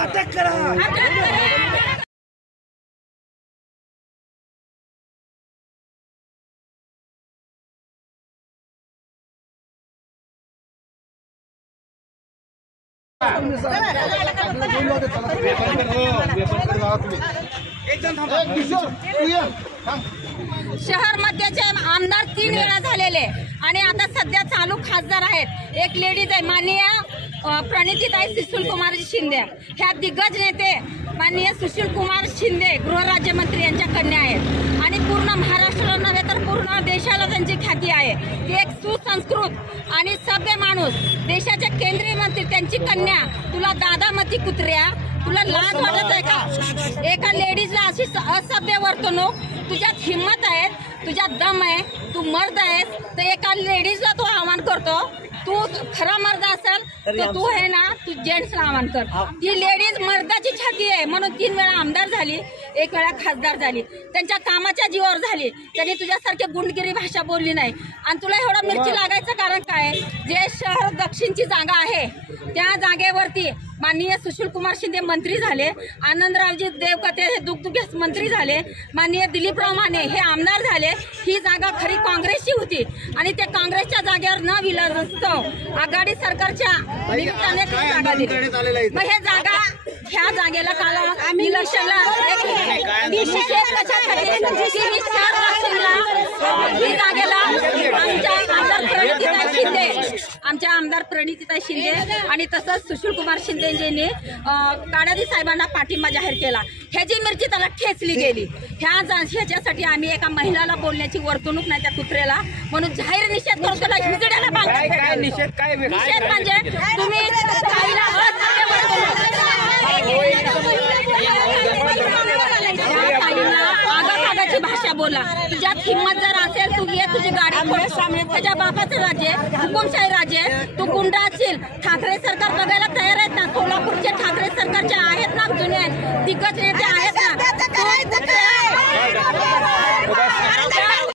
अटक करा। शहर मध्यचे आमदार 3 वेळा झालेले आणि आता सध्या चालू खासदार आहेत। एक लेडीज आहे माननीय प्रणितीताई सुशील कुमार शिंदे, ह्या दिग्गज नेते माननीय सुशील कुमार शिंदे गृहराज्यमंत्री यांच्या कन्या आहेत आणि पूर्ण महाराष्ट्राला नव्हे तर पूर्ण देशाला त्यांची ख्याती आहे। ती एक सुसंस्कृत आणि सभ्य माणूस, देशाचे केंद्रीय मंत्री त्यांची कन्या। तुला दादामती कुत्र्या, तुला लाज वाटत आहे का? एका लेडीजला अशी असभ्य वर्तणूक, तुझ्यात हिम्मत आहे, तुझ्यात दम आहे, तू मर्द आहेस तर एका लेडीजला तू आव्हान करतो? तू खरा मर्द असेल तर तू आहे ना, तू जेंट्सला आव्हान कर। ती लेडीज मर्दाची छाती आहे म्हणून 3 वेळा आमदार झाली, 1 वेळा खासदार झाली, त्यांच्या कामाच्या जीवावर झाली। त्यांनी तुझ्यासारखी गुंडगिरी भाषा बोलली नाही आणि तुला एवढं मिरची लागायचं कारण काय? जे शहर दक्षिणची जागा आहे त्या जागेवरती माननीय सुशील कुमार शिंदे मंत्री झाले, आनंदरावजी देवकते हे दुग्धविकास मंत्री झाले, माननीय दिलीपराव माने हे आमदार झाले। ही जागा खरी काँग्रेसची होती आणि त्या काँग्रेसच्या जागेवर न विलासत्व आघाडी सरकारच्या निमित्ताने जागा दिली। मग हे जागा ह्या जागेला काल इलेक्शनला आमच्या आमदार प्रणितीताई शिंदे आणि तसंच सुशील कुमार शिंदेजींनी काडादी साहेबांना पाठिंबा जाहीर केला। ह्याची मिरची त्याला ठेचली गेली। ह्याच्यासाठी आम्ही एका महिलाला बोलण्याची वर्तणूक नाही त्या कुत्र्याला म्हणून जाहीर निषेध करतो। निषेध म्हणजे तुम्ही आगाची भाषा बोला। तुझ्यात हिम्मत जर असेल तू ये, तुझी गाडी सामने त्याच्या बापाचं राज्य, हुकुमशाही राज्य, तू गुंड असशील। ठाकरे सरकार बघायला तयार आहेत ना? सोलापूरचे ठाकरे सरकारचे आहेत ना, जुने दिग्गज नेते आहेत